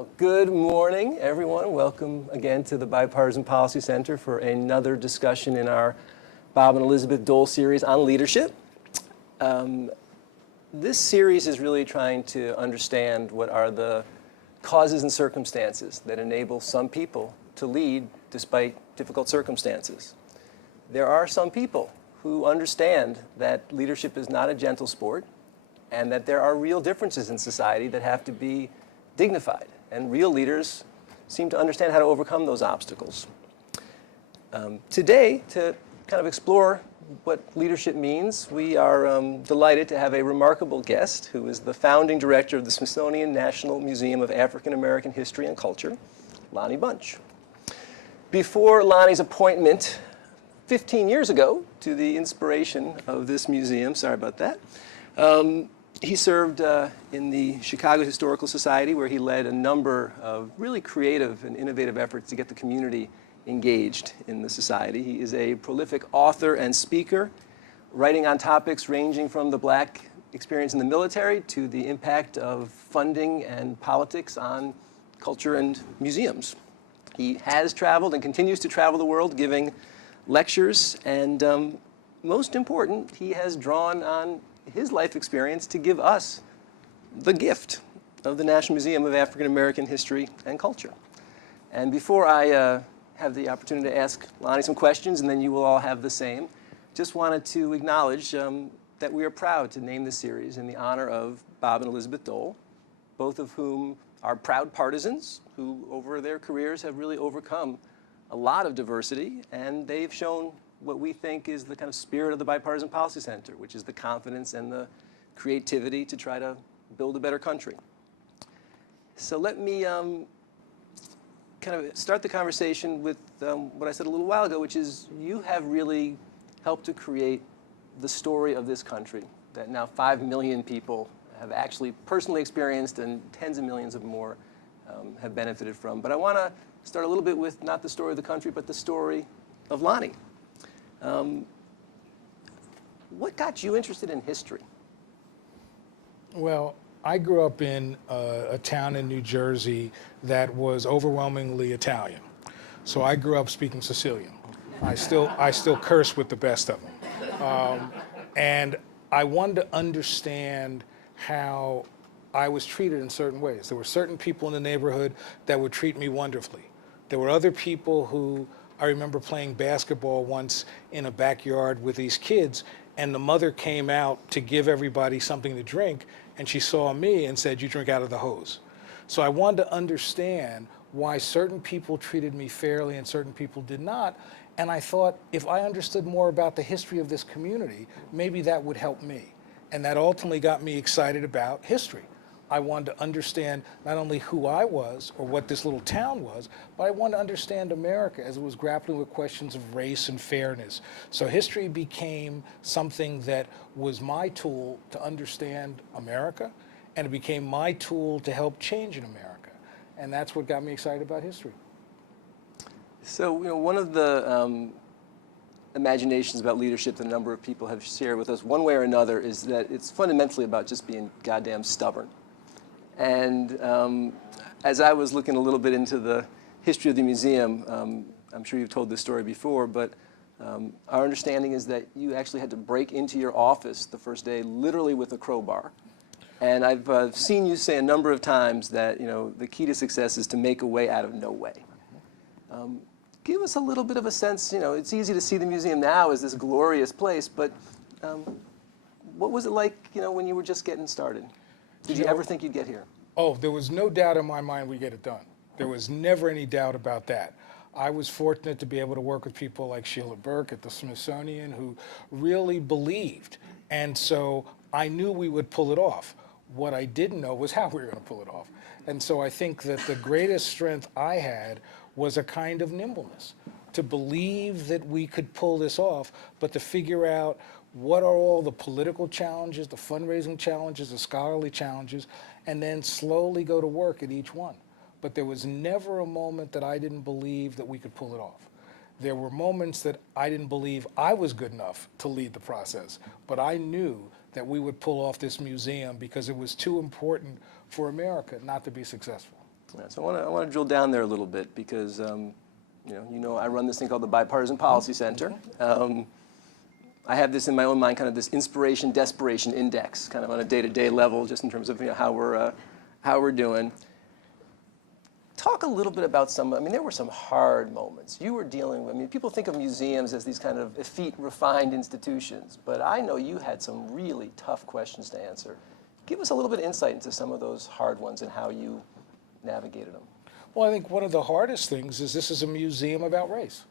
Well, good morning, everyone. Welcome again to the Bipartisan Policy Center for another discussion in our Bob and Elizabeth Dole series on leadership. This series is really trying to understand what are the causes and circumstances that enable some people to lead despite difficult circumstances. There are some people who understand that leadership is not a gentle sport and that there are real differences in society that have to be dignified. And real leaders seem to understand how to overcome those obstacles. Today, to kind of explore what leadership means, we are delighted to have a remarkable guest who is the founding director of the Smithsonian National Museum of African American History and Culture, Lonnie Bunch. Before Lonnie's appointment 15 years ago to the inspiration of this museum, sorry about that, he served in the Chicago Historical Society, where he led a number of really creative and innovative efforts to get the community engaged in the society. He is a prolific author and speaker, writing on topics ranging from the Black experience in the military to the impact of funding and politics on culture and museums. He has traveled and continues to travel the world giving lectures, and most important, he has drawn on his life experience to give us the gift of the National Museum of African American History and Culture. And before I have the opportunity to ask Lonnie some questions, and then you will all have the same, just wanted to acknowledge that we are proud to name this series in the honor of Bob and Elizabeth Dole, both of whom are proud partisans who over their careers have really overcome a lot of diversity, and they've shown what we think is the kind of spirit of the Bipartisan Policy Center, which is the confidence and the creativity to try to build a better country. So let me kind of start the conversation with what I said a little while ago, which is you have really helped to create the story of this country that now 5 million people have actually personally experienced and tens of millions of more have benefited from. But I want to start a little bit with not the story of the country, but the story of Lonnie. What got you interested in history? Well, I grew up in a town in New Jersey that was overwhelmingly Italian. So I grew up speaking Sicilian. I still curse with the best of them. And I wanted to understand how I was treated in certain ways. There were certain people in the neighborhood that would treat me wonderfully. There were other people who, I remember playing basketball once in a backyard with these kids, and the mother came out to give everybody something to drink, and she saw me and said, "You drink out of the hose." So I wanted to understand why certain people treated me fairly and certain people did not, and I thought if I understood more about the history of this community, maybe that would help me. And that ultimately got me excited about history. I wanted to understand not only who I was or what this little town was, but I wanted to understand America as it was grappling with questions of race and fairness. So history became something that was my tool to understand America, and it became my tool to help change in America. And that's what got me excited about history. So, one of the imaginations about leadership that a number of people have shared with us, one way or another, is that it's fundamentally about just being goddamn stubborn. And as I was looking a little bit into the history of the museum, I'm sure you've told this story before, but our understanding is that you actually had to break into your office the first day literally with a crowbar. And I've seen you say a number of times that the key to success is to make a way out of no way. Give us a little bit of a sense, it's easy to see the museum now as this glorious place, but what was it like when you were just getting started? Did you ever think you'd get here? Oh, there was no doubt in my mind we'd get it done. There was never any doubt about that. I was fortunate to be able to work with people like Sheila Burke at the Smithsonian who really believed. And so I knew we would pull it off. What I didn't know was how we were going to pull it off. And so I think that the greatest strength I had was a kind of nimbleness, to believe that we could pull this off, but to figure out what are all the political challenges, the fundraising challenges, the scholarly challenges, and then slowly go to work at each one. But there was never a moment that I didn't believe that we could pull it off. There were moments that I didn't believe I was good enough to lead the process, but I knew that we would pull off this museum because it was too important for America not to be successful. Yeah, so I want to drill down there a little bit because I run this thing called the Bipartisan Policy Center. I have this in my own mind, kind of this inspiration desperation index, kind of on a day-to-day level, just in terms of how we're doing. Talk a little bit about there were some hard moments. You were dealing with, people think of museums as these kind of effete, refined institutions, but I know you had some really tough questions to answer. Give us a little bit of insight into some of those hard ones and how you navigated them. Well, I think one of the hardest things is this is a museum about race.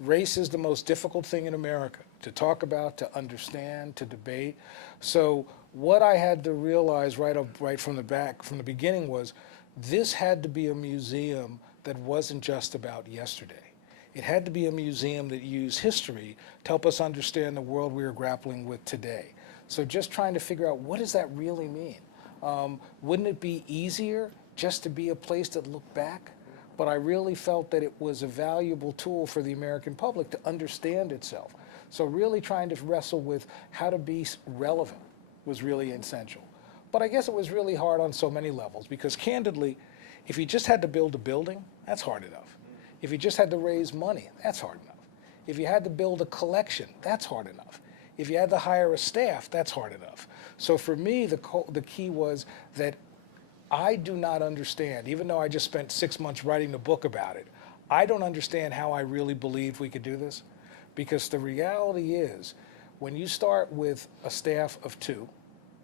Race is the most difficult thing in America to talk about, to understand, to debate. So what I had to realize right from the beginning was this had to be a museum that wasn't just about yesterday. It had to be a museum that used history to help us understand the world we are grappling with today. So just trying to figure out, what does that really mean? Wouldn't it be easier just to be a place that looked back? But I really felt that it was a valuable tool for the American public to understand itself. So really trying to wrestle with how to be relevant was really essential. But I guess it was really hard on so many levels because candidly, if you just had to build a building, that's hard enough. If you just had to raise money, that's hard enough. If you had to build a collection, that's hard enough. If you had to hire a staff, that's hard enough. So for me, the key was that I do not understand, even though I just spent 6 months writing the book about it, I don't understand how I really believed we could do this. Because the reality is, when you start with a staff of 2,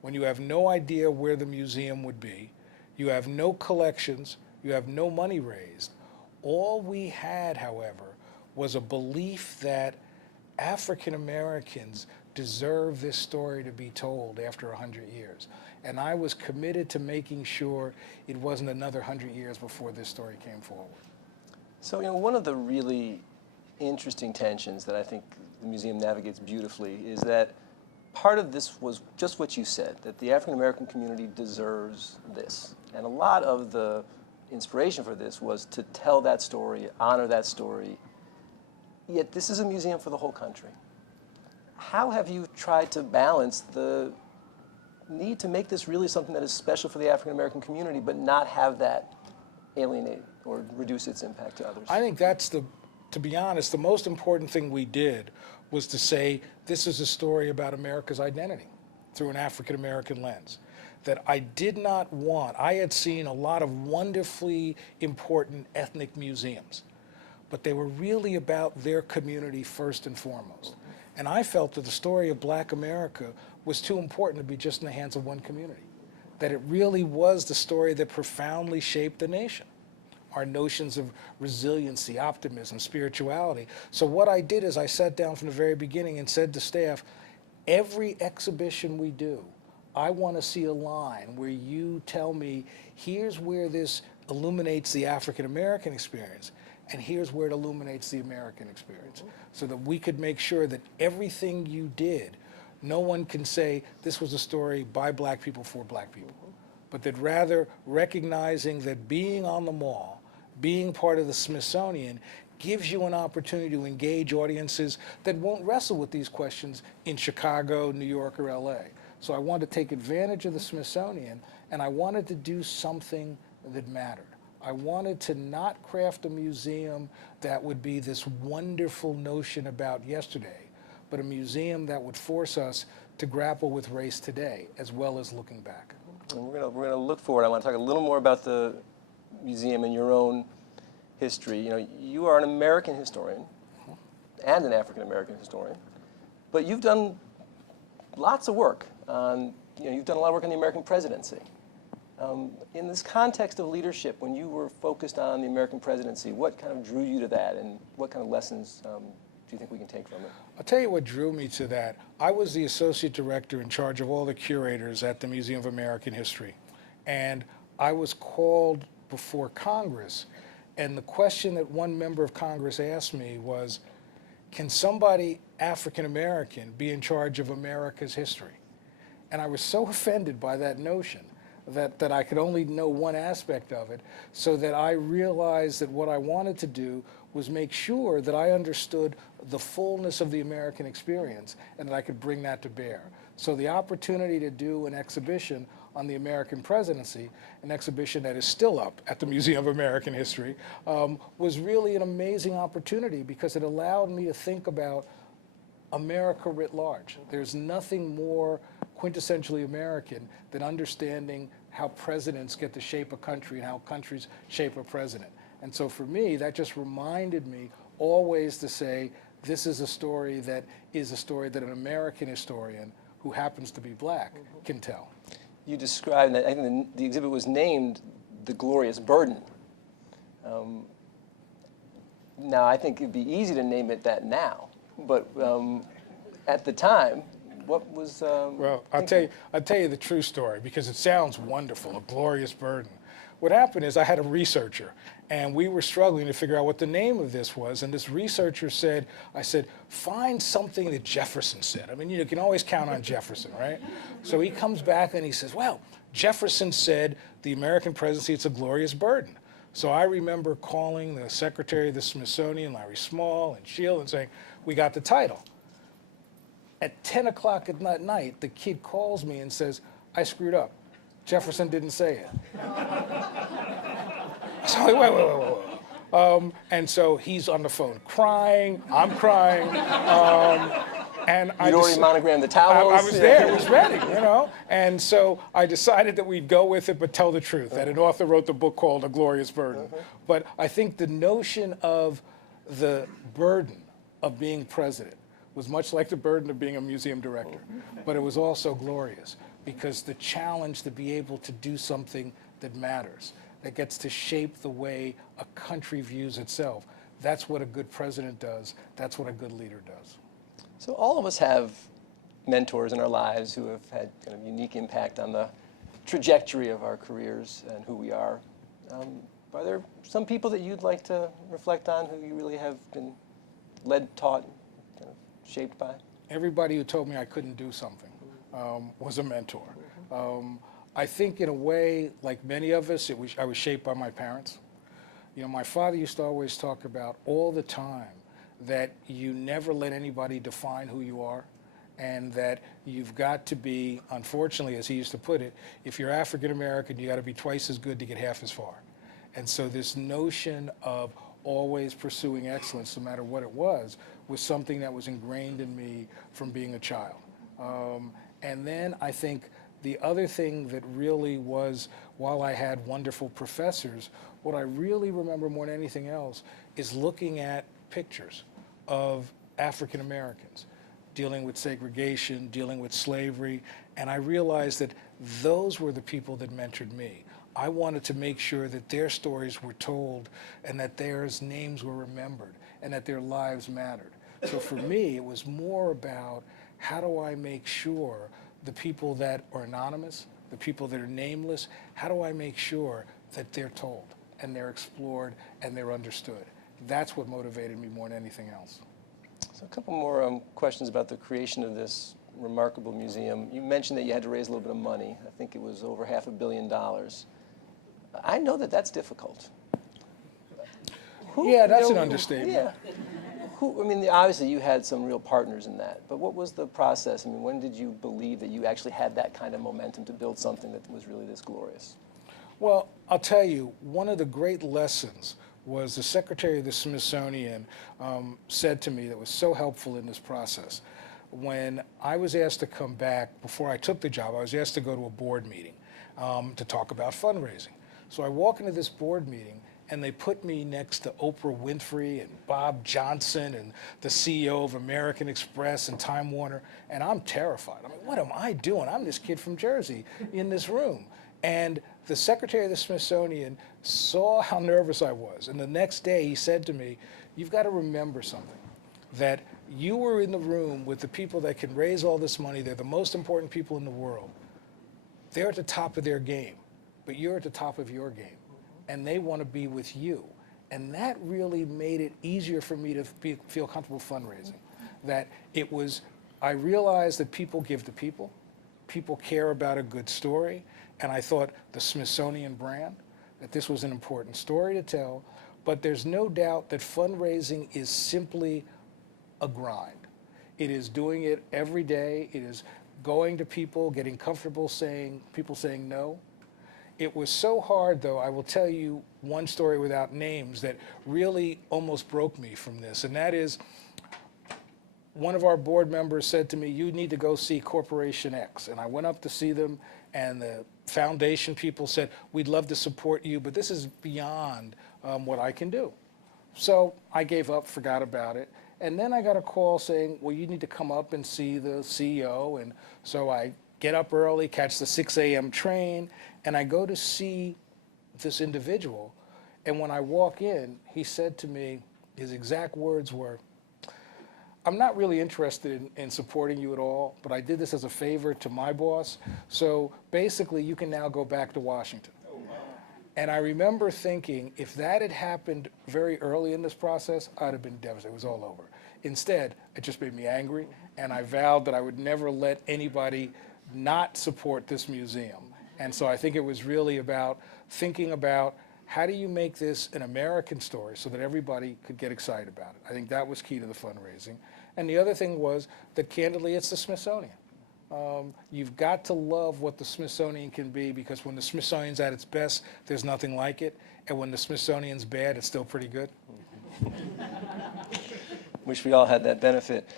when you have no idea where the museum would be, you have no collections, you have no money raised, all we had, however, was a belief that African Americans deserve this story to be told after 100 years. And I was committed to making sure it wasn't another 100 years before this story came forward. So, one of the really interesting tensions that I think the museum navigates beautifully is that part of this was just what you said, that the African American community deserves this. And a lot of the inspiration for this was to tell that story, honor that story. Yet this is a museum for the whole country. How have you tried to balance the need to make this really something that is special for the African American community, but not have that alienate or reduce its impact to others? I think that's to be honest, the most important thing we did was to say this is a story about America's identity through an African American lens. That I did not want, I had seen a lot of wonderfully important ethnic museums, but they were really about their community first and foremost. And I felt that the story of Black America was too important to be just in the hands of one community. That it really was the story that profoundly shaped the nation. Our notions of resiliency, optimism, spirituality. So what I did is I sat down from the very beginning and said to staff, every exhibition we do, I want to see a line where you tell me, here's where this illuminates the African American experience, and here's where it illuminates the American experience. So that we could make sure that everything you did, no one can say this was a story by Black people for Black people. But that rather recognizing that being on the mall, being part of the Smithsonian, gives you an opportunity to engage audiences that won't wrestle with these questions in Chicago, New York, or LA. So I wanted to take advantage of the Smithsonian, and I wanted to do something that mattered. I wanted to not craft a museum that would be this wonderful notion about yesterday, but a museum that would force us to grapple with race today, as well as looking back. And we're gonna look forward. I want to talk a little more about the museum and your own history. You are an American historian and an African American historian, but you've done lots of work on, you've done a lot of work on the American presidency. In this context of leadership, when you were focused on the American presidency, what kind of drew you to that, and what kind of lessons do you think we can take from it? I'll tell you what drew me to that. I was the associate director in charge of all the curators at the Museum of American History. And I was called before Congress, and the question that one member of Congress asked me was, can somebody African American be in charge of America's history? And I was so offended by that notion that I could only know one aspect of it, so that I realized that what I wanted to do was make sure that I understood the fullness of the American experience and that I could bring that to bear. So the opportunity to do an exhibition on the American presidency, an exhibition that is still up at the Museum of American History, was really an amazing opportunity because it allowed me to think about America writ large. There's nothing more quintessentially American than understanding how presidents get to shape a country and how countries shape a president. And so for me, that just reminded me always to say, this is a story that an American historian who happens to be black can tell. You described that, I think the exhibit was named The Glorious Burden. Now, I think it'd be easy to name it that now, but at the time, what was... Well, I'll tell you the true story because it sounds wonderful, a glorious burden. What happened is I had a researcher, and we were struggling to figure out what the name of this was, and this researcher said, I said, find something that Jefferson said. I mean, you can always count on Jefferson, right? So he comes back and he says, well, Jefferson said the American presidency, it's a glorious burden. So I remember calling the secretary of the Smithsonian, Larry Small, and Sheila, and saying, we got the title. At 10 o'clock at night, the kid calls me and says, I screwed up. Jefferson didn't say it. So wait. And so he's on the phone crying, I'm crying. And You'd already monogrammed the towels? I was there, it was ready, you know? And so I decided that we'd go with it, but tell the truth, that an author wrote the book called A Glorious Burden. But I think the notion of the burden of being president was much like the burden of being a museum director, but it was also glorious because the challenge to be able to do something that matters, that gets to shape the way a country views itself, that's what a good president does, that's what a good leader does. So all of us have mentors in our lives who have had kind of unique impact on the trajectory of our careers and who we are. Are there some people that you'd like to reflect on who you really have been led, taught, kind of shaped by? Everybody who told me I couldn't do something was a mentor. I think in a way, like many of us, I was shaped by my parents. You know, my father used to always talk about all the time that you never let anybody define who you are, and that you've got to be, unfortunately, as he used to put it, if you're African American, you got to be twice as good to get half as far. And so this notion of always pursuing excellence, no matter what it was something that was ingrained in me from being a child. And then I think the other thing that really was, while I had wonderful professors, what I really remember more than anything else is looking at pictures of African Americans dealing with segregation, dealing with slavery, and I realized that those were the people that mentored me. I wanted to make sure that their stories were told and that their names were remembered and that their lives mattered. So for me, it was more about how do I make sure the people that are anonymous, the people that are nameless, how do I make sure that they're told and they're explored and they're understood? That's what motivated me more than anything else. So a couple more questions about the creation of this remarkable museum. You mentioned that you had to raise a little bit of money. I think it was over $500 million. I know that that's difficult. Yeah, that's an understatement. Yeah. I mean, obviously you had some real partners in that, but what was the process? I mean, when did you believe that you actually had that kind of momentum to build something that was really this glorious? Well, I'll tell you, one of the great lessons was the secretary of the Smithsonian said to me that was so helpful in this process. When I was asked to come back, before I took the job, I was asked to go to a board meeting to talk about fundraising. So I walk into this board meeting and they put me next to Oprah Winfrey and Bob Johnson and the CEO of American Express and Time Warner, and I'm terrified. I mean, what am I doing? I'm this kid from Jersey in this room. And the secretary of the Smithsonian saw how nervous I was, and the next day he said to me, you've got to remember something, that you were in the room with the people that can raise all this money. They're the most important people in the world. They're at the top of their game, but you're at the top of your game, and they want to be with you. And that really made it easier for me to feel comfortable fundraising. That it was, I realized that people give to people care about a good story, and I thought the Smithsonian brand, that this was an important story to tell, But there's no doubt that fundraising is simply a grind. It is doing it every day. It is going to people, getting comfortable people saying no. It was so hard, though. I will tell you one story without names that really almost broke me from this, and that is one of our board members said to me, "You need to go see Corporation X." And I went up to see them, and the foundation people said, "We'd love to support you, but this is beyond what I can do." So I gave up, forgot about it. And then I got a call saying, "Well, you need to come up and see the CEO." And so I get up early, catch the 6 a.m. train, and I go to see this individual. And when I walk in, he said to me, his exact words were, "I'm not really interested in supporting you at all, but I did this as a favor to my boss. So basically, you can now go back to Washington." And I remember thinking, if that had happened very early in this process, I'd have been devastated. It was all over. Instead, it just made me angry, and I vowed that I would never let anybody not support this museum. And so I think it was really about thinking about how do you make this an American story so that everybody could get excited about it. I think that was key to the fundraising. And the other thing was that, candidly, it's the Smithsonian. You've got to love what the Smithsonian can be, because when the Smithsonian's at its best, there's nothing like it. And when the Smithsonian's bad, it's still pretty good. Wish we all had that benefit.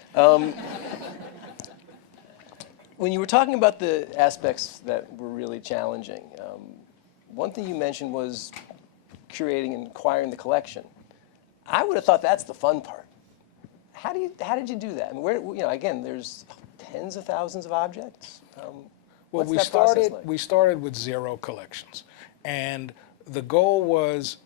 When you were talking about the aspects that were really challenging, one thing you mentioned was curating and acquiring the collection. I would have thought that's the fun part. How did you do that? I mean, again, there's tens of thousands of objects. Well, we started with 0 collections, and the goal was,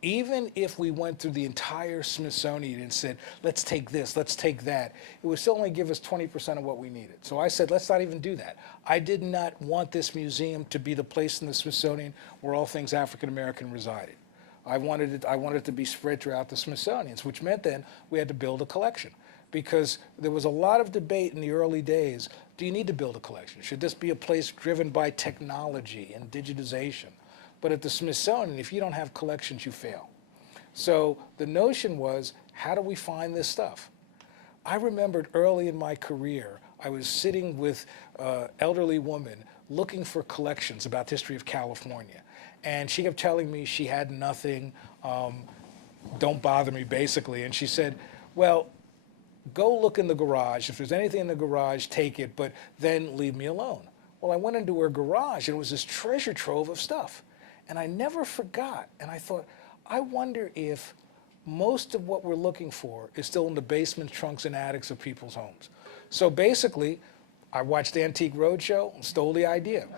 even if we went through the entire Smithsonian and said, let's take this, let's take that, it would still only give us 20% of what we needed. So I said, let's not even do that. I did not want this museum to be the place in the Smithsonian where all things African American resided. I wanted it to be spread throughout the Smithsonians, which meant then we had to build a collection, because there was a lot of debate in the early days. Do you need to build a collection? Should this be a place driven by technology and digitization? But at the Smithsonian, if you don't have collections, you fail. So the notion was, how do we find this stuff? I remembered early in my career, I was sitting with an elderly woman looking for collections about the history of California. And she kept telling me she had nothing, don't bother me, basically. And she said, well, go look in the garage. If there's anything in the garage, take it, but then leave me alone. Well, I went into her garage, and it was this treasure trove of stuff. And I never forgot. And I thought, I wonder if most of what we're looking for is still in the basements, trunks, and attics of people's homes. So basically, I watched Antique Roadshow and stole the idea.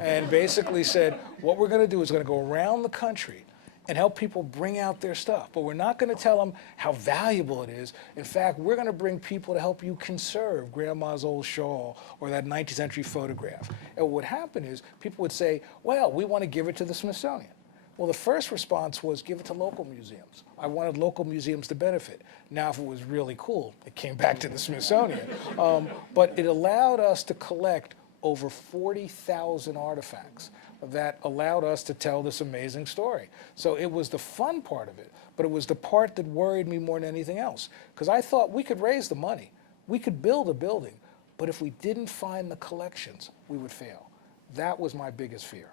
And basically said, what we're going to do is going to go around the country and help people bring out their stuff. But we're not going to tell them how valuable it is. In fact, we're going to bring people to help you conserve grandma's old shawl or that 19th century photograph. And what would happen is people would say, well, we want to give it to the Smithsonian. Well, the first response was give it to local museums. I wanted local museums to benefit. Now, if it was really cool, it came back to the Smithsonian. But it allowed us to collect over 40,000 artifacts that allowed us to tell this amazing story. So it was the fun part of it, but it was the part that worried me more than anything else. Because I thought we could raise the money, we could build a building, but if we didn't find the collections, we would fail. That was my biggest fear.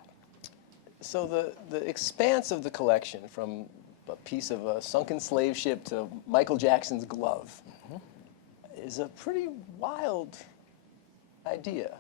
So the expanse of the collection, from a piece of a sunken slave ship to Michael Jackson's glove, is a pretty wild idea.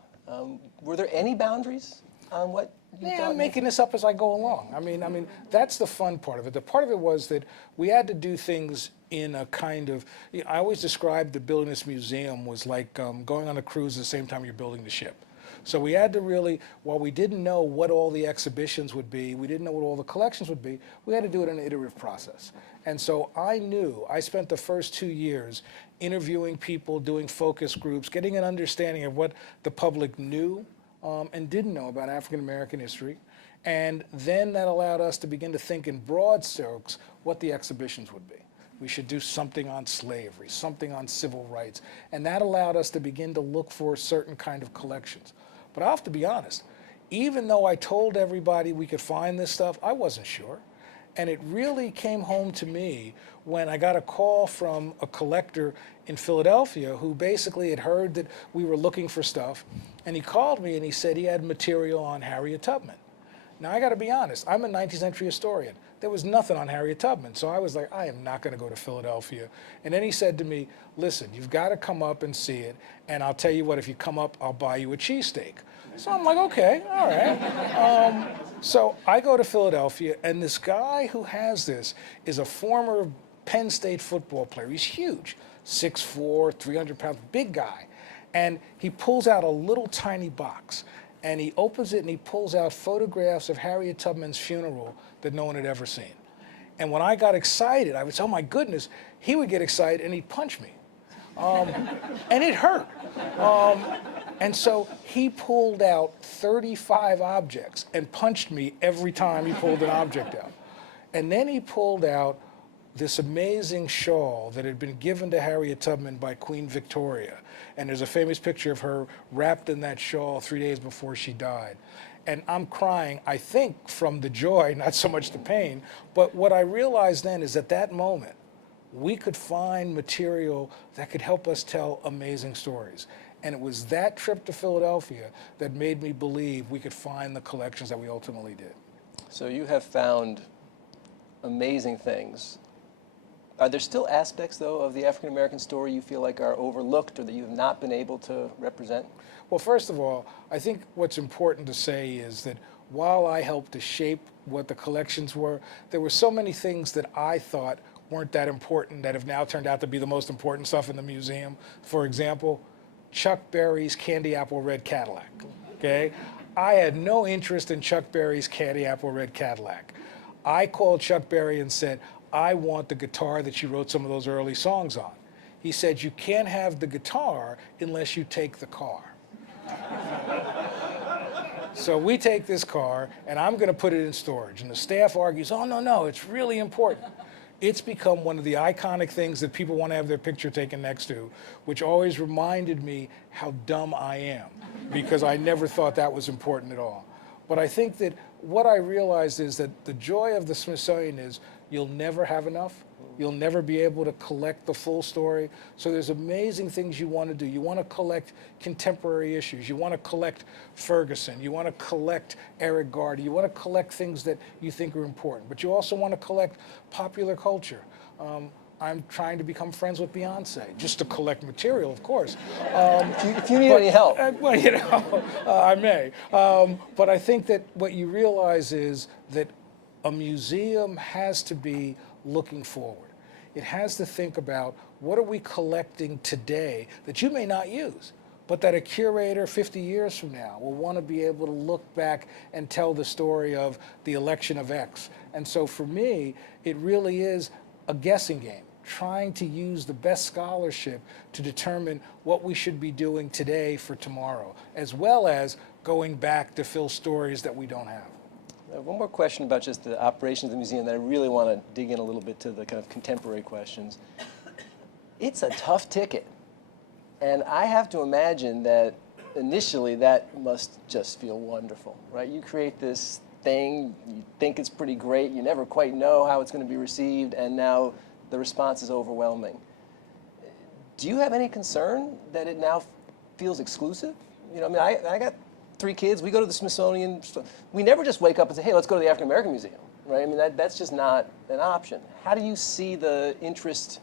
Were there any boundaries on what you thought? I'm making this up as I go along. I mean, that's the fun part of it. The part of it was that we had to do things in a kind of, I always described the building this museum was like going on a cruise at the same time you're building the ship. So we had to really, while we didn't know what all the exhibitions would be, we didn't know what all the collections would be, we had to do it in an iterative process. And so I spent the first 2 years interviewing people, doing focus groups, getting an understanding of what the public knew and didn't know about African American history. And then that allowed us to begin to think in broad strokes what the exhibitions would be. We should do something on slavery, something on civil rights. And that allowed us to begin to look for certain kind of collections. But I have to be honest, even though I told everybody we could find this stuff, I wasn't sure. And it really came home to me when I got a call from a collector in Philadelphia who basically had heard that we were looking for stuff. And he called me and he said he had material on Harriet Tubman. Now, I got to be honest, I'm a 19th century historian. There was nothing on Harriet Tubman. So I was like, I am not going to go to Philadelphia. And then he said to me, listen, you've got to come up and see it. And I'll tell you what, if you come up, I'll buy you a cheesesteak. So I'm like, okay, all right. So I go to Philadelphia, and this guy who has this is a former Penn State football player. He's huge, 6'4", 300 pounds, big guy. And he pulls out a little tiny box, and he opens it, and he pulls out photographs of Harriet Tubman's funeral that no one had ever seen. And when I got excited, I would say, oh my goodness, he would get excited, and he'd punch me. And it hurt. And so he pulled out 35 objects and punched me every time he pulled an object out. And then he pulled out this amazing shawl that had been given to Harriet Tubman by Queen Victoria. And there's a famous picture of her wrapped in that shawl 3 days before she died. And I'm crying, I think, from the joy, not so much the pain. But what I realized then is at that moment, we could find material that could help us tell amazing stories. And it was that trip to Philadelphia that made me believe we could find the collections that we ultimately did. So you have found amazing things. Are there still aspects, though, of the African American story you feel like are overlooked or that you have not been able to represent? Well, first of all, I think what's important to say is that while I helped to shape what the collections were, there were so many things that I thought weren't that important that have now turned out to be the most important stuff in the museum. For example, Chuck Berry's Candy Apple Red Cadillac, okay? I had no interest in Chuck Berry's Candy Apple Red Cadillac. I called Chuck Berry and said, I want the guitar that you wrote some of those early songs on. He said, you can't have the guitar unless you take the car. So we take this car, and I'm going to put it in storage. And the staff argues, oh, no, it's really important. It's become one of the iconic things that people want to have their picture taken next to, which always reminded me how dumb I am, because I never thought that was important at all. But I think that what I realized is that the joy of the Smithsonian is you'll never have enough. You'll never be able to collect the full story. So there's amazing things you want to do. You want to collect contemporary issues. You want to collect Ferguson. You want to collect Eric Garner. You want to collect things that you think are important. But you also want to collect popular culture. I'm trying to become friends with Beyonce, just to collect material, of course. If you need any help. Well, you know, I may. But I think that what you realize is that a museum has to be looking forward. It has to think about what are we collecting today that you may not use, but that a curator 50 years from now will want to be able to look back and tell the story of the election of X. And so for me, it really is a guessing game, trying to use the best scholarship to determine what we should be doing today for tomorrow, as well as going back to fill stories that we don't have. One more question about just the operations of the museum that I really want to dig in a little bit to the kind of contemporary questions. It's a tough ticket. And I have to imagine that initially that must just feel wonderful, right? You create this thing, you think it's pretty great, you never quite know how it's going to be received, and now the response is overwhelming. Do you have any concern that it now feels exclusive? You know, I mean, I got 3 kids, we go to the Smithsonian. We never just wake up and say, hey, let's go to the African American Museum, right? I mean, that's just not an option. How do you see the interest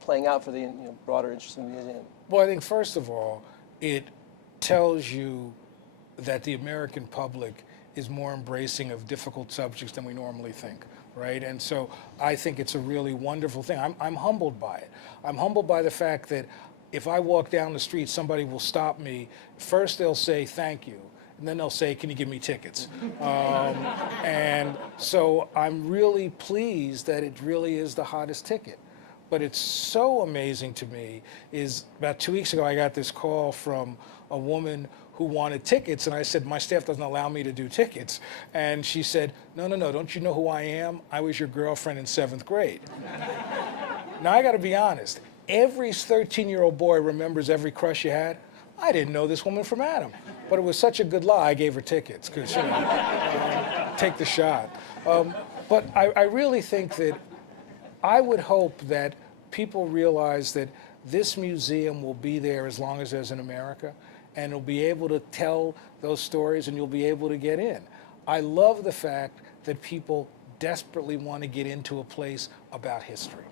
playing out for the broader interest in the museum? Well, I think first of all, it tells you that the American public is more embracing of difficult subjects than we normally think, right? And so I think it's a really wonderful thing. I'm humbled by it. I'm humbled by the fact that if I walk down the street, somebody will stop me. First, they'll say, thank you. And then they'll say, can you give me tickets? And so I'm really pleased that it really is the hottest ticket. But it's so amazing to me is about 2 weeks ago, I got this call from a woman who wanted tickets. And I said, my staff doesn't allow me to do tickets. And she said, no, don't you know who I am? I was your girlfriend in 7th grade. Now, I got to be honest. Every 13-year-old boy remembers every crush you had. I didn't know this woman from Adam. But it was such a good lie, I gave her tickets, because, take the shot. But I really think that I would hope that people realize that this museum will be there as long as there's an America, and it'll be able to tell those stories, and you'll be able to get in. I love the fact that people desperately want to get into a place about history.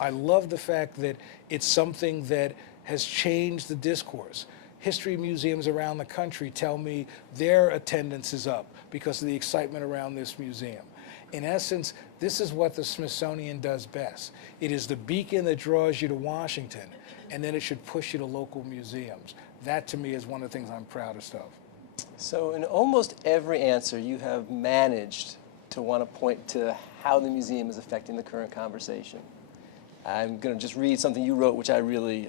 I love the fact that it's something that has changed the discourse. History museums around the country tell me their attendance is up because of the excitement around this museum. In essence, this is what the Smithsonian does best. It is the beacon that draws you to Washington, and then it should push you to local museums. That, to me, is one of the things I'm proudest of. So in almost every answer, you have managed to want to point to how the museum is affecting the current conversation. I'm going to just read something you wrote, which I really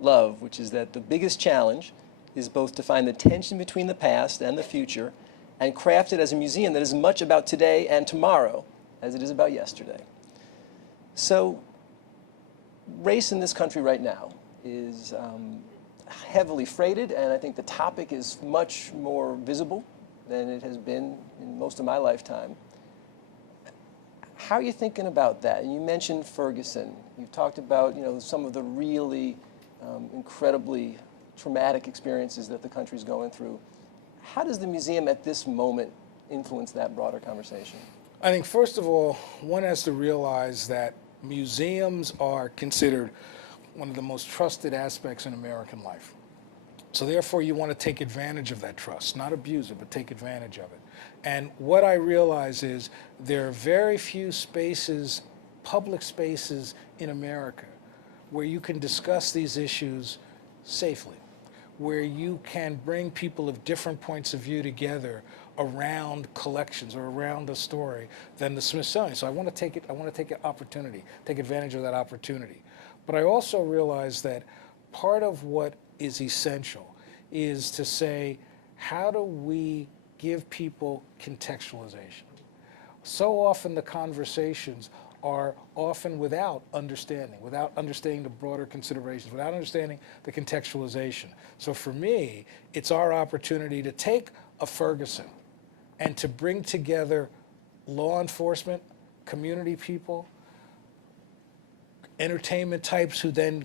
love, which is that the biggest challenge is both to find the tension between the past and the future and craft it as a museum that is as much about today and tomorrow as it is about yesterday. So race in this country right now is heavily freighted, and I think the topic is much more visible than it has been in most of my lifetime. How are you thinking about that? You mentioned Ferguson. You talked about some of the really incredibly traumatic experiences that the country's going through. How does the museum at this moment influence that broader conversation? I think, first of all, one has to realize that museums are considered one of the most trusted aspects in American life. So therefore, you want to take advantage of that trust, not abuse it, but take advantage of it. And what I realize is there are very few spaces, public spaces in America, where you can discuss these issues safely, where you can bring people of different points of view together around collections or around a story than the Smithsonian. So I want to take an opportunity, take advantage of that opportunity. But I also realize that part of what is essential is to say, how do we give people contextualization? So often the conversations are often without understanding the broader considerations, without understanding the contextualization. So for me, it's our opportunity to take a Ferguson and to bring together law enforcement, community people, entertainment types who then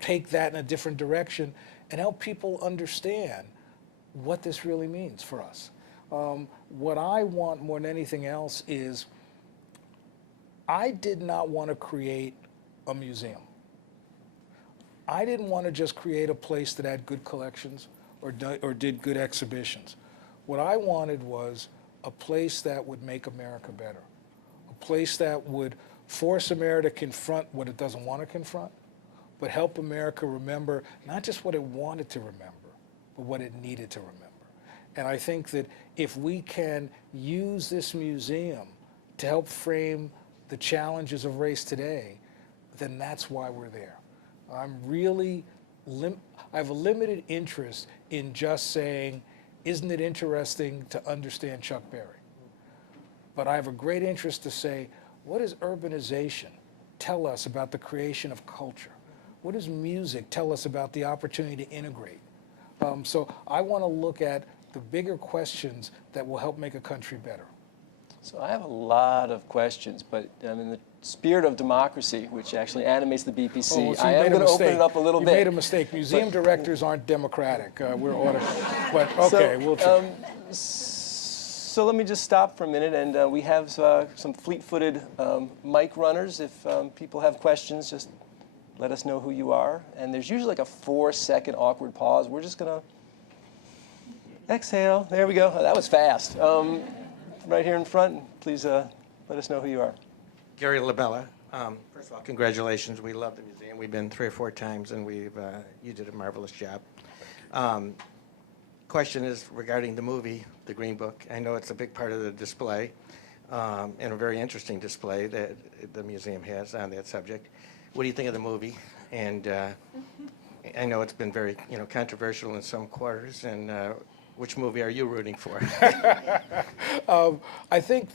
take that in a different direction and help people understand what this really means for us. What I want more than anything else is, I did not want to create a museum. I didn't want to just create a place that had good collections or did good exhibitions. What I wanted was a place that would make America better, a place that would force America to confront what it doesn't want to confront, but help America remember not just what it wanted to remember, but what it needed to remember. And I think that if we can use this museum to help frame the challenges of race today, then that's why we're there. I have a limited interest in just saying, isn't it interesting to understand Chuck Berry? But I have a great interest to say, what does urbanization tell us about the creation of culture? What does music tell us about the opportunity to integrate? So I want to look at the bigger questions that will help make a country better. So I have a lot of questions, but in the spirit of democracy, which actually animates the BPC, So I am going to open it up a little bit. You made a mistake. Museum directors aren't democratic. We're ordered. But okay, we'll try. So let me just stop for a minute, and we have some fleet-footed mic runners. If people have questions, just let us know who you are. And there's usually like a 4-second awkward pause. We're just going to exhale. There we go. Oh, that was fast. Right here in front, please let us know who you are. Gary Labella. First of all, congratulations. We love the museum. We've been 3 or 4 times, and you did a marvelous job. Question is regarding the movie, The Green Book. I know it's a big part of the display, and a very interesting display that the museum has on that subject. What do you think of the movie? And I know it's been very controversial in some quarters, and which movie are you rooting for? I think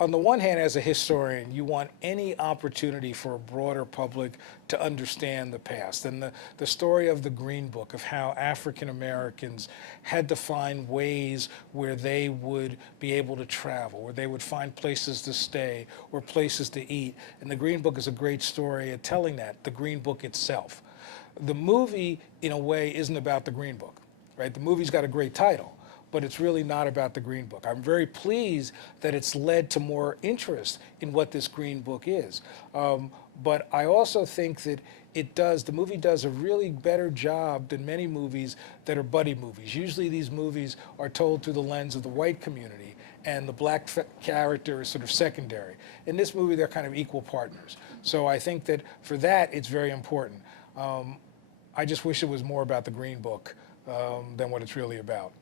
on the one hand, as a historian, you want any opportunity for a broader public to understand the past. And the story of the Green Book, of how African Americans had to find ways where they would be able to travel, where they would find places to stay or places to eat. And the Green Book is a great story at telling that, the Green Book itself. The movie, in a way, isn't about the Green Book, right? The movie's got a great title, but it's really not about the Green Book. I'm very pleased that it's led to more interest in what this Green Book is. But I also think that the movie does a really better job than many movies that are buddy movies. Usually these movies are told through the lens of the white community, and the black character is sort of secondary. In this movie, they're kind of equal partners. So I think that for that, it's very important. I just wish it was more about the Green Book than what it's really about.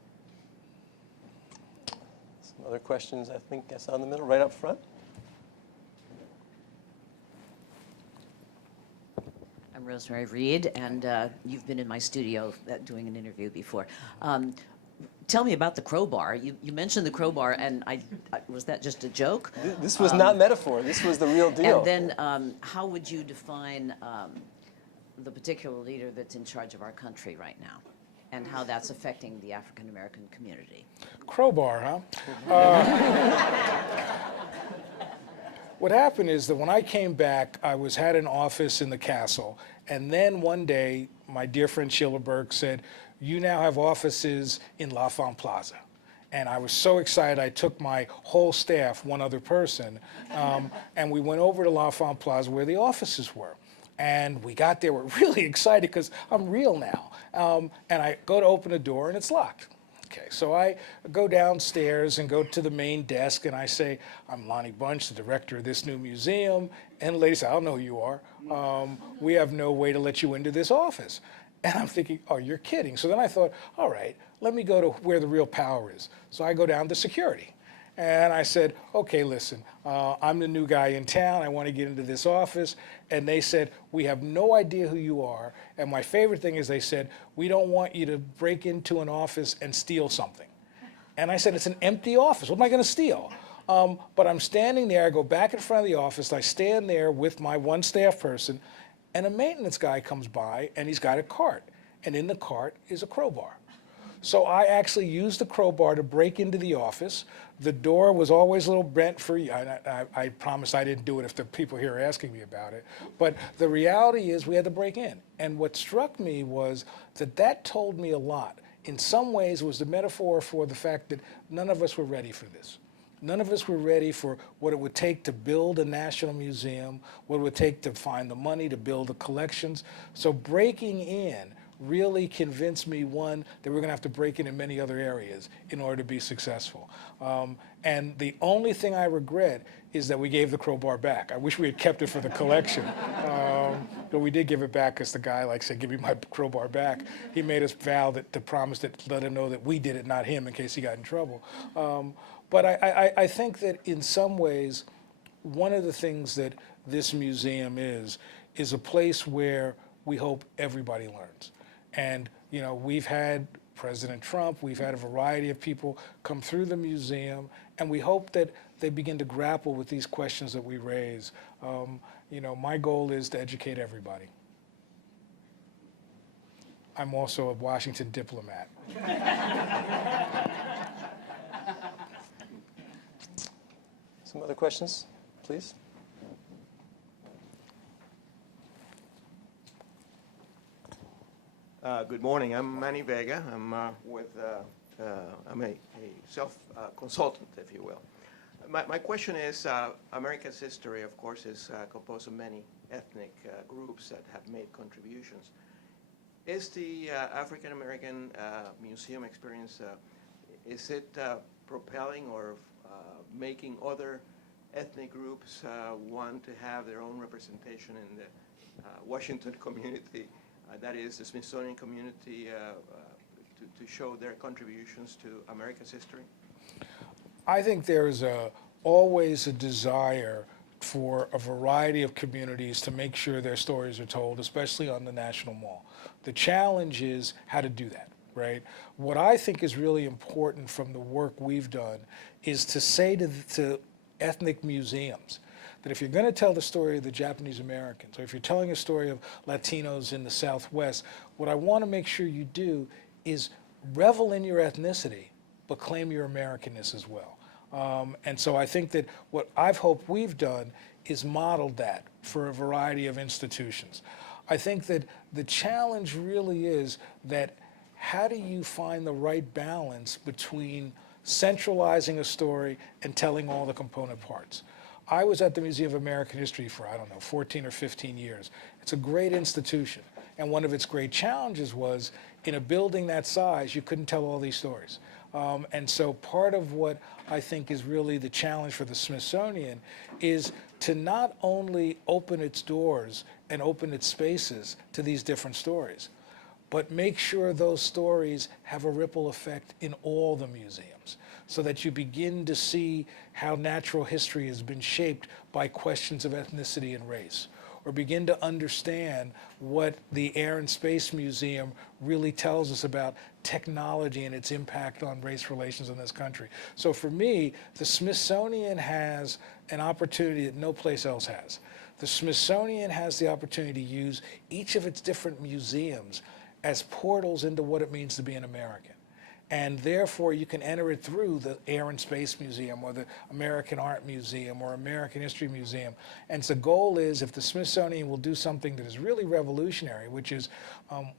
Some other questions, I think I saw in the middle, right up front. I'm Rosemary Reed, and you've been in my studio doing an interview before. Tell me about the crowbar. You mentioned the crowbar, and was that just a joke? This was not metaphor. This was the real deal. And then how would you define the particular leader that's in charge of our country right now, and how that's affecting the African American community? Crowbar, huh? What happened is that when I came back, I had an office in the castle, and then one day, my dear friend Sheila Burke said, "You now have offices in L'Enfant Plaza." And I was so excited, I took my whole staff, one other person, and we went over to L'Enfant Plaza where the offices were. And we got there, we're really excited because I'm real now. And I go to open the door and it's locked. Okay, so I go downstairs and go to the main desk and I say, "I'm Lonnie Bunch, the director of this new museum." And the lady said, "I don't know who you are. We have no way to let you into this office." And I'm thinking, oh, you're kidding. So then I thought, all right, let me go to where the real power is. So I go down to security. And I said, okay, listen, I'm the new guy in town. I want to get into this office. And they said, we have no idea who you are. And my favorite thing is they said, we don't want you to break into an office and steal something. And I said, it's an empty office. What am I going to steal? But I'm standing there. I go back in front of the office. I stand there with my one staff person. And a maintenance guy comes by, and he's got a cart. And in the cart is a crowbar. So I actually used the crowbar to break into the office. The door was always a little bent for you. I promise I didn't do it if the people here are asking me about it. But the reality is we had to break in. And what struck me was that told me a lot. In some ways, it was the metaphor for the fact that none of us were ready for this. None of us were ready for what it would take to build a national museum, what it would take to find the money to build the collections. So breaking in really convinced me, one, that we're going to have to break in many other areas in order to be successful. And the only thing I regret is that we gave the crowbar back. I wish we had kept it for the collection. But we did give it back because the guy said, give me my crowbar back. He made us vow to promise that, let him know that we did it, not him, in case he got in trouble. But I think that in some ways, one of the things that this museum is a place where we hope everybody learns. And, we've had President Trump, we've had a variety of people come through the museum, and we hope that they begin to grapple with these questions that we raise. My goal is to educate everybody. I'm also a Washington diplomat. Some other questions, please? Good morning. I'm Manny Vega. I'm I'm a self-consultant, if you will. My question is, America's history, of course, is composed of many ethnic groups that have made contributions. Is the African American museum experience, is it propelling or making other ethnic groups want to have their own representation in the Washington community, that is the Smithsonian community, to show their contributions to America's history? I think there's always a desire for a variety of communities to make sure their stories are told, especially on the National Mall. The challenge is how to do that, right? What I think is really important from the work we've done is to say to ethnic museums. That if you're going to tell the story of the Japanese Americans, or if you're telling a story of Latinos in the Southwest, what I want to make sure you do is revel in your ethnicity, but claim your Americanness as well. And so I think that what I've hoped we've done is modeled that for a variety of institutions. I think that the challenge really is that how do you find the right balance between centralizing a story and telling all the component parts? I was at the Museum of American History for, I don't know, 14 or 15 years. It's a great institution. And one of its great challenges was in a building that size, you couldn't tell all these stories. And so part of what I think is really the challenge for the Smithsonian is to not only open its doors and open its spaces to these different stories, but make sure those stories have a ripple effect in all the museums so that you begin to see how natural history has been shaped by questions of ethnicity and race, or begin to understand what the Air and Space Museum really tells us about technology and its impact on race relations in this country. So for me, the Smithsonian has an opportunity that no place else has. The Smithsonian has the opportunity to use each of its different museums as portals into what it means to be an American. And therefore, you can enter it through the Air and Space Museum or the American Art Museum or American History Museum. And so the goal is if the Smithsonian will do something that is really revolutionary, which is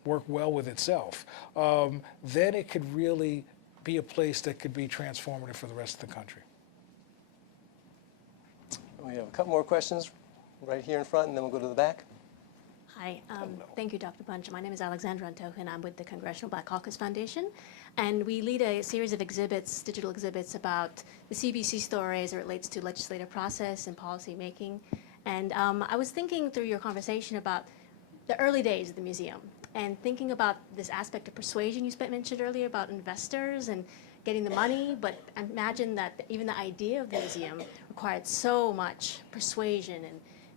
work well with itself, then it could really be a place that could be transformative for the rest of the country. We have a couple more questions right here in front, and then we'll go to the back. Hi, thank you, Dr. Bunch. My name is Alexandra Antohin. I'm with the Congressional Black Caucus Foundation, and we lead a series of exhibits, digital exhibits, about the CBC story as it relates to legislative process and policy making. And I was thinking through your conversation about the early days of the museum and thinking about this aspect of persuasion you mentioned earlier about investors and getting the money, but imagine that even the idea of the museum required so much persuasion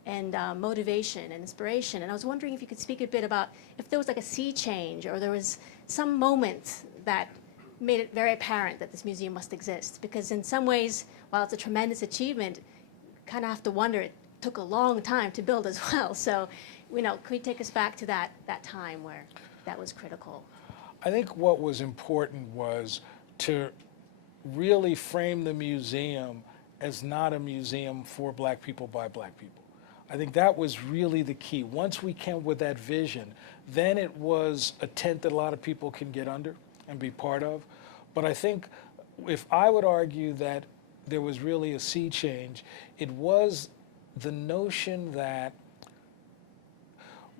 and motivation and inspiration. And I was wondering if you could speak a bit about if there was like a sea change or there was some moment that made it very apparent that this museum must exist. Because in some ways, while it's a tremendous achievement, kind of have to wonder, it took a long time to build as well. So, you know, could you take us back to that time where that was critical? I think what was important was to really frame the museum as not a museum for black people by black people. I think that was really the key. Once we came with that vision, then it was a tent that a lot of people can get under and be part of. But I think if I would argue that there was really a sea change, it was the notion that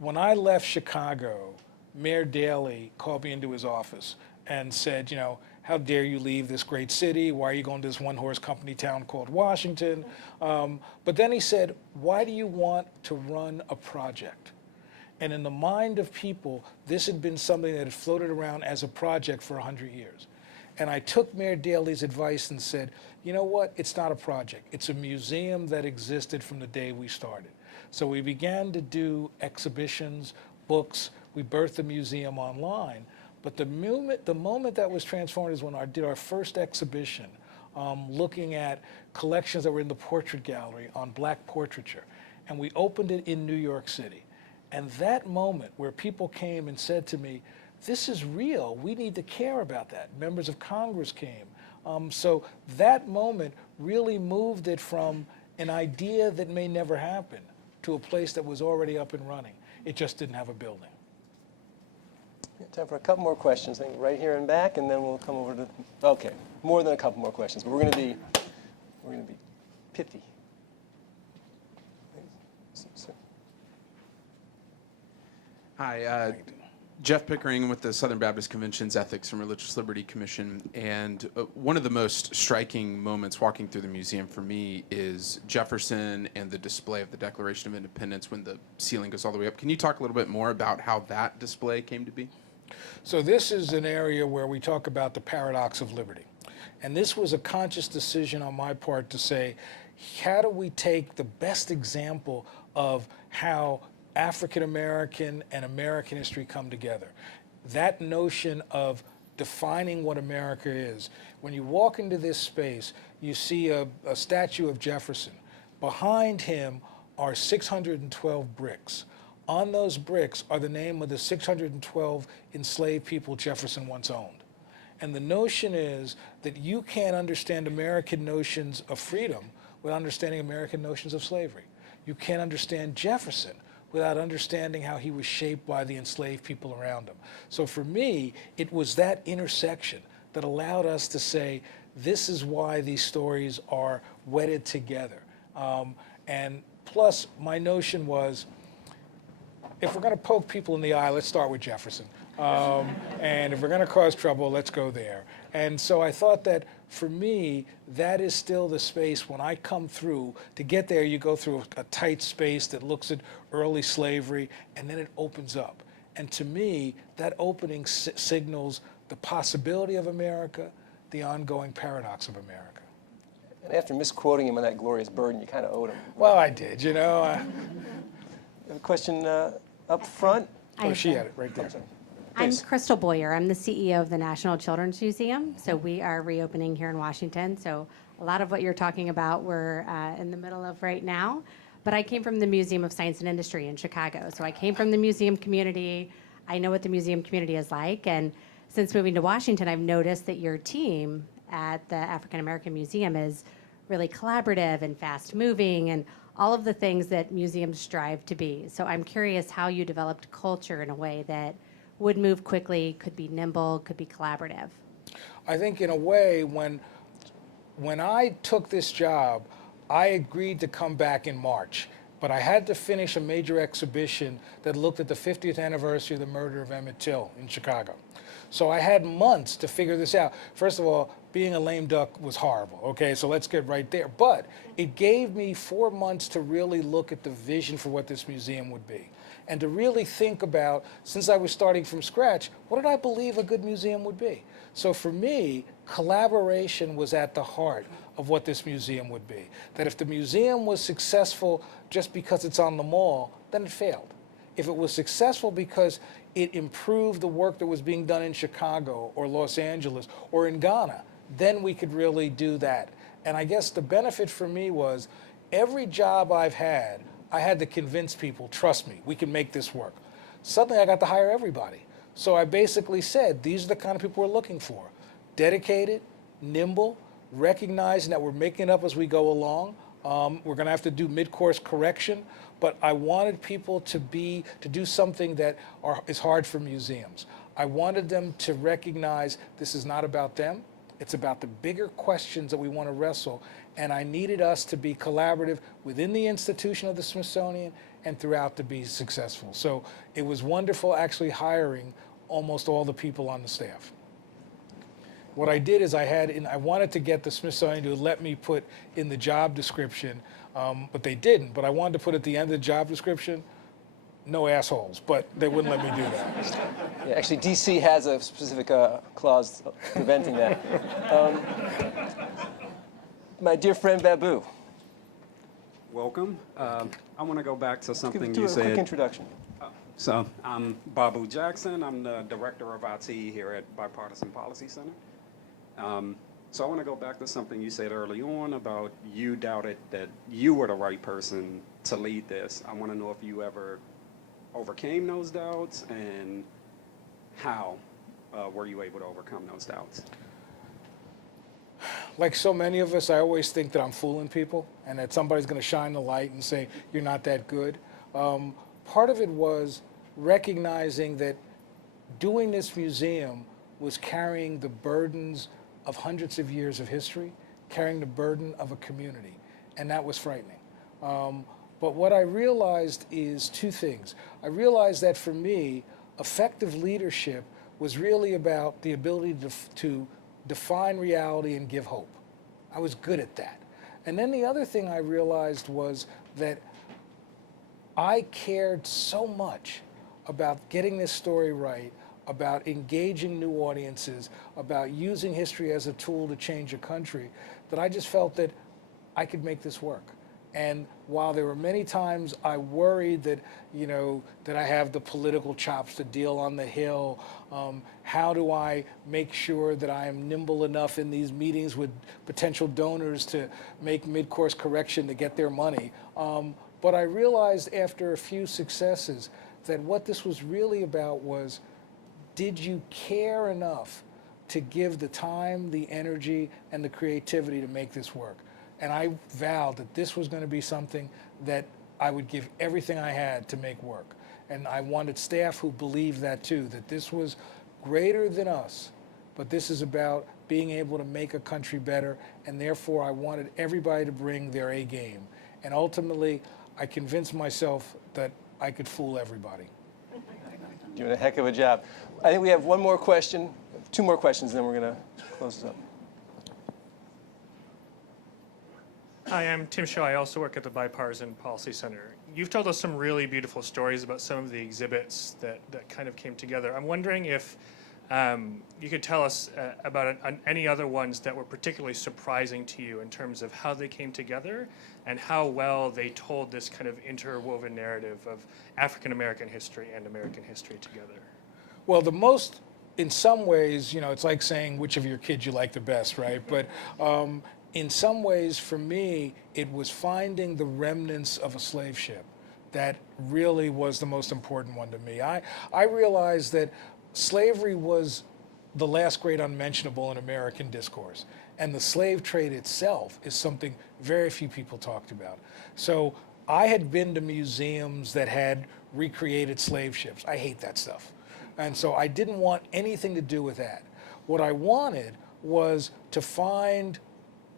when I left Chicago, Mayor Daley called me into his office and said, you know, how dare you leave this great city? Why are you going to this one-horse company town called Washington? But then he said, why do you want to run a project? And in the mind of people, this had been something that had floated around as a project for 100 years. And I took Mayor Daley's advice and said, you know what? It's not a project. It's a museum that existed from the day we started. So we began to do exhibitions, books. We birthed the museum online. But the moment that was transformed is when I did our first exhibition, looking at collections that were in the portrait gallery on black portraiture. And we opened it in New York City. And that moment where people came and said to me, this is real, we need to care about that. Members of Congress came. So that moment really moved it from an idea that may never happen to a place that was already up and running. It just didn't have a building. Time for a couple more questions, I think right here and back, and then we'll come over to, okay, more than a couple more questions, but we're going to be pithy. Hi, Jeff Pickering with the Southern Baptist Convention's Ethics and Religious Liberty Commission, and one of the most striking moments walking through the museum for me is Jefferson and the display of the Declaration of Independence when the ceiling goes all the way up. Can you talk a little bit more about how that display came to be? So this is an area where we talk about the paradox of liberty. And this was a conscious decision on my part to say, how do we take the best example of how African American and American history come together? That notion of defining what America is. When you walk into this space, you see a statue of Jefferson. Behind him are 612 bricks. On those bricks are the name of the 612 enslaved people Jefferson once owned. And the notion is that you can't understand American notions of freedom without understanding American notions of slavery. You can't understand Jefferson without understanding how he was shaped by the enslaved people around him. So for me, it was that intersection that allowed us to say, this is why these stories are wedded together. And plus, my notion was, if we're going to poke people in the eye, let's start with Jefferson. And if we're going to cause trouble, let's go there. And so I thought that for me, that is still the space when I come through. To get there, you go through a tight space that looks at early slavery, and then it opens up. And to me, that opening signals the possibility of America, the ongoing paradox of America. And after misquoting him on that glorious burden, you kind of owed him. Well, I did, you know. A question up front? Oh, she had it right there. I'm Please. Crystal Boyer. I'm the CEO of the National Children's Museum. So we are reopening here in Washington. So a lot of what you're talking about we're in the middle of right now. But I came from the Museum of Science and Industry in Chicago. So I came from the museum community. I know what the museum community is like. And since moving to Washington, I've noticed that your team at the African American Museum is really collaborative and fast moving and all of the things that museums strive to be. So I'm curious how you developed culture in a way that would move quickly, could be nimble, could be collaborative. I think in a way, when I took this job, I agreed to come back in March, but I had to finish a major exhibition that looked at the 50th anniversary of the murder of Emmett Till in Chicago. So I had months to figure this out. First of all, being a lame duck was horrible, okay, so let's get right there. But it gave me 4 months to really look at the vision for what this museum would be. And to really think about, since I was starting from scratch, what did I believe a good museum would be? So for me, collaboration was at the heart of what this museum would be. That if the museum was successful just because it's on the mall, then it failed. If it was successful because it improved the work that was being done in Chicago or Los Angeles or in Ghana, then we could really do that. And I guess the benefit for me was every job I've had, I had to convince people, trust me, we can make this work. Suddenly I got to hire everybody. So I basically said, these are the kind of people we're looking for. Dedicated, nimble, recognizing that we're making it up as we go along. We're going to have to do mid-course correction, but I wanted people to do something that is hard for museums. I wanted them to recognize this is not about them. It's about the bigger questions that we want to wrestle, and I needed us to be collaborative within the institution of the Smithsonian and throughout to be successful. So it was wonderful actually hiring almost all the people on the staff. What I did is I wanted to get the Smithsonian to let me put in the job description, but they didn't. But I wanted to put at the end of the job description, no assholes, but they wouldn't let me do that. Yeah, actually, DC has a specific clause preventing that. My dear friend Babu. Welcome. I want to go back to something Do you a said. quick introduction. So I'm Babu Jackson. I'm the director of IT here at Bipartisan Policy Center. So I want to go back to something you said early on about you doubted that you were the right person to lead this. I want to know if you ever overcame those doubts and how were you able to overcome those doubts? Like so many of us, I always think that I'm fooling people and that somebody's going to shine the light and say, you're not that good. Part of it was recognizing that doing this museum was carrying the burdens of hundreds of years of history, carrying the burden of a community, and that was frightening. But what I realized is two things. I realized that for me, effective leadership was really about the ability to define reality and give hope. I was good at that. And then the other thing I realized was that I cared so much about getting this story right, about engaging new audiences, about using history as a tool to change a country, that I just felt that I could make this work. And while there were many times I worried that, that I have the political chops to deal on the Hill, how do I make sure that I am nimble enough in these meetings with potential donors to make mid-course correction to get their money? But I realized after a few successes that what this was really about was, did you care enough to give the time, the energy, and the creativity to make this work? And I vowed that this was going to be something that I would give everything I had to make work. And I wanted staff who believed that too, that this was greater than us, but this is about being able to make a country better, and therefore I wanted everybody to bring their A game. And ultimately, I convinced myself that I could fool everybody. Doing a heck of a job. I think we have one more question, two more questions, and then we're going to close this up. Hi, I'm Tim Shaw. I also work at the Bipartisan Policy Center. You've told us some really beautiful stories about some of the exhibits that kind of came together. I'm wondering if you could tell us about any other ones that were particularly surprising to you in terms of how they came together and how well they told this kind of interwoven narrative of African American history and American history together. Well, the most, in some ways, it's like saying which of your kids you like the best, right? But in some ways, for me, it was finding the remnants of a slave ship that really was the most important one to me. I realized that slavery was the last great unmentionable in American discourse, and the slave trade itself is something very few people talked about. So I had been to museums that had recreated slave ships. I hate that stuff. And so I didn't want anything to do with that. What I wanted was to find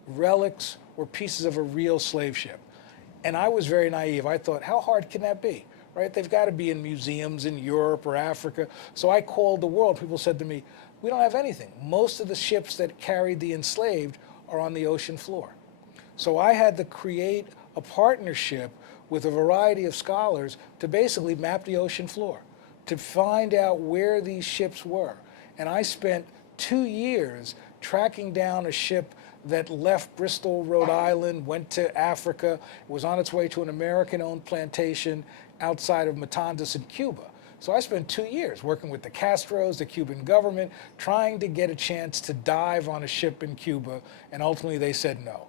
relics or pieces of a real slave ship. And I was very naive. I thought, how hard can that be, right? They've got to be in museums in Europe or Africa. So I called the world. People said to me, we don't have anything. Most of the ships that carried the enslaved are on the ocean floor. So I had to create a partnership with a variety of scholars to basically map the ocean floor, to find out where these ships were. And I spent 2 years tracking down a ship that left Bristol, Rhode Island, went to Africa, was on its way to an American-owned plantation outside of Matanzas in Cuba. So I spent 2 years working with the Castros, the Cuban government, trying to get a chance to dive on a ship in Cuba, and ultimately they said no.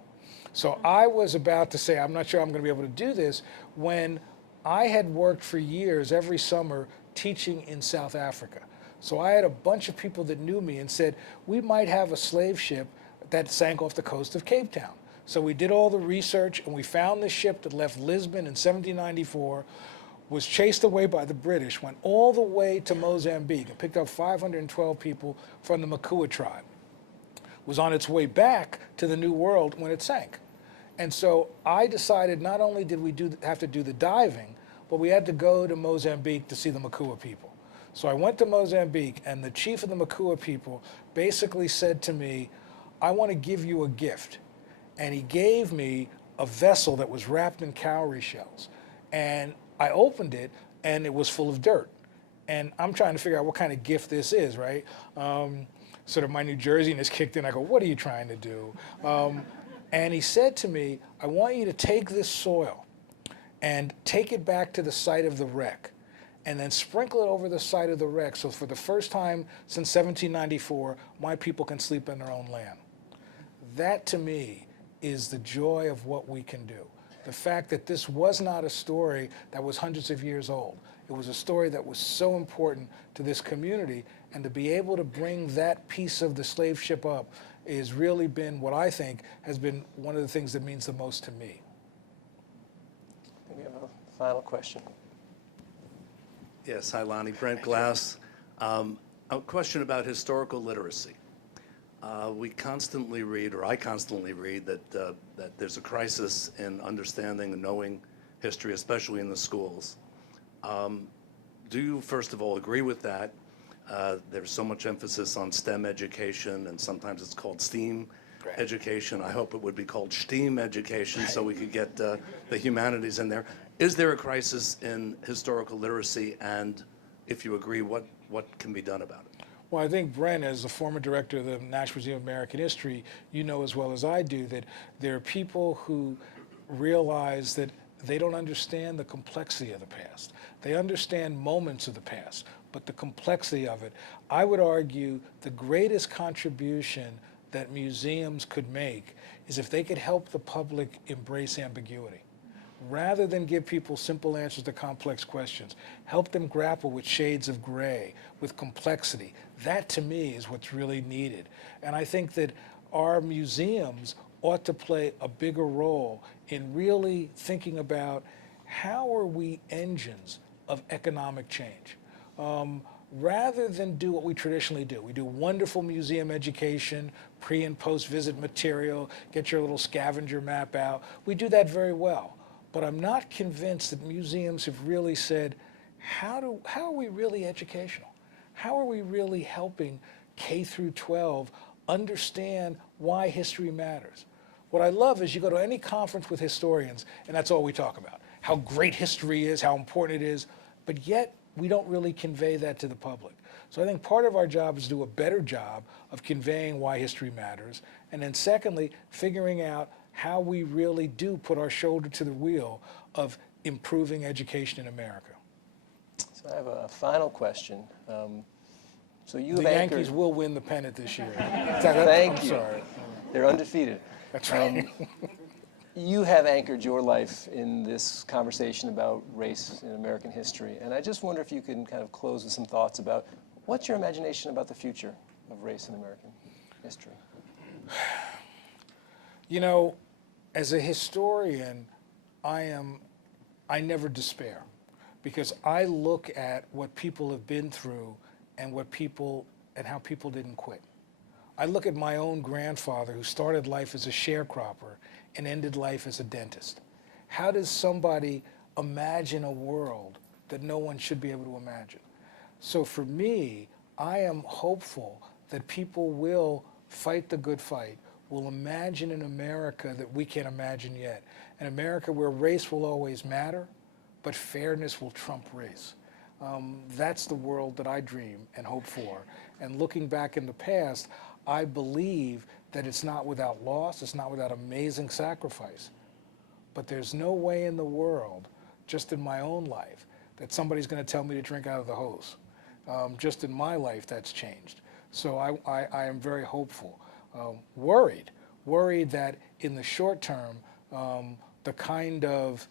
So I was about to say, I'm not sure I'm going to be able to do this, when I had worked for years every summer teaching in South Africa. So I had a bunch of people that knew me and said, we might have a slave ship that sank off the coast of Cape Town. So we did all the research, and we found this ship that left Lisbon in 1794, was chased away by the British, went all the way to Mozambique, and picked up 512 people from the Makua tribe. Was on its way back to the New World when it sank. And so I decided not only did we have to do the diving, but we had to go to Mozambique to see the Makua people. So I went to Mozambique, and the chief of the Makua people basically said to me, I want to give you a gift. And he gave me a vessel that was wrapped in cowrie shells. And I opened it, and it was full of dirt. And I'm trying to figure out what kind of gift this is, right? Sort of my New Jerseyness kicked in. I go, what are you trying to do? And he said to me, I want you to take this soil and take it back to the site of the wreck, and then sprinkle it over the site of the wreck, so for the first time since 1794, my people can sleep in their own land. That, to me, is the joy of what we can do. The fact that this was not a story that was hundreds of years old. It was a story that was so important to this community, and to be able to bring that piece of the slave ship up has really been what I think has been one of the things that means the most to me. I think we have a final question. Yes, hi Lonnie, Brent Glass. A question about historical literacy. We constantly read, or I constantly read, that there's a crisis in understanding and knowing history, especially in the schools. Do you, first of all, agree with that? There's so much emphasis on STEM education, and sometimes it's called STEAM education. I hope it would be called STEAM education, so we could get the humanities in there. Is there a crisis in historical literacy, and if you agree, what can be done about it? Well, I think, Brent, as the former director of the National Museum of American History, you know as well as I do that there are people who realize that they don't understand the complexity of the past. They understand moments of the past, but the complexity of it. I would argue the greatest contribution that museums could make is if they could help the public embrace ambiguity. Rather than give people simple answers to complex questions, help them grapple with shades of gray, with complexity. That, to me, is what's really needed. And I think that our museums ought to play a bigger role in really thinking about how are we engines of economic change. Rather than do what we traditionally do. We do wonderful museum education, pre and post visit material, get your little scavenger map out. We do that very well. But I'm not convinced that museums have really said, how are we really educational? How are we really helping K through 12 understand why history matters? What I love is you go to any conference with historians, and that's all we talk about. How great history is, how important it is, but yet we don't really convey that to the public. So I think part of our job is to do a better job of conveying why history matters, and then secondly, figuring out how we really do put our shoulder to the wheel of improving education in America. So I have a final question. So you The have anchored. Yankees will win the pennant this year. Thank I'm you. sorry. They're undefeated. That's right. You have anchored your life in this conversation about race in American history, and I just wonder if you can kind of close with some thoughts about what's your imagination about the future of race in American history? You know, as a historian, I never despair, because I look at what people have been through and how people didn't quit. I look at my own grandfather who started life as a sharecropper and ended life as a dentist. How does somebody imagine a world that no one should be able to imagine? So for me, I am hopeful that people will fight the good fight, will imagine an America that we can't imagine yet, an America where race will always matter, but fairness will trump race. That's the world that I dream and hope for. And looking back in the past, I believe that it's not without loss, it's not without amazing sacrifice. But there's no way in the world, just in my own life, that somebody's going to tell me to drink out of the hose. Just in my life, that's changed. So I am very hopeful. Worried that in the short term, the kind of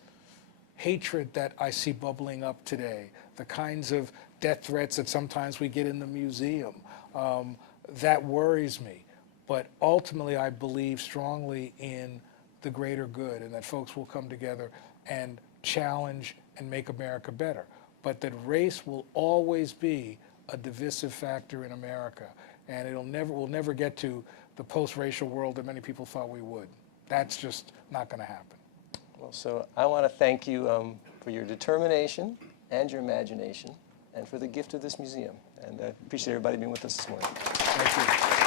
hatred that I see bubbling up today, the kinds of death threats that sometimes we get in the museum, that worries me. But ultimately, I believe strongly in the greater good and that folks will come together and challenge and make America better. But that race will always be a divisive factor in America. And we'll never get to the post-racial world that many people thought we would. That's just not going to happen. Well, so I want to thank you for your determination and your imagination and for the gift of this museum. And I appreciate everybody being with us this morning. Thank you.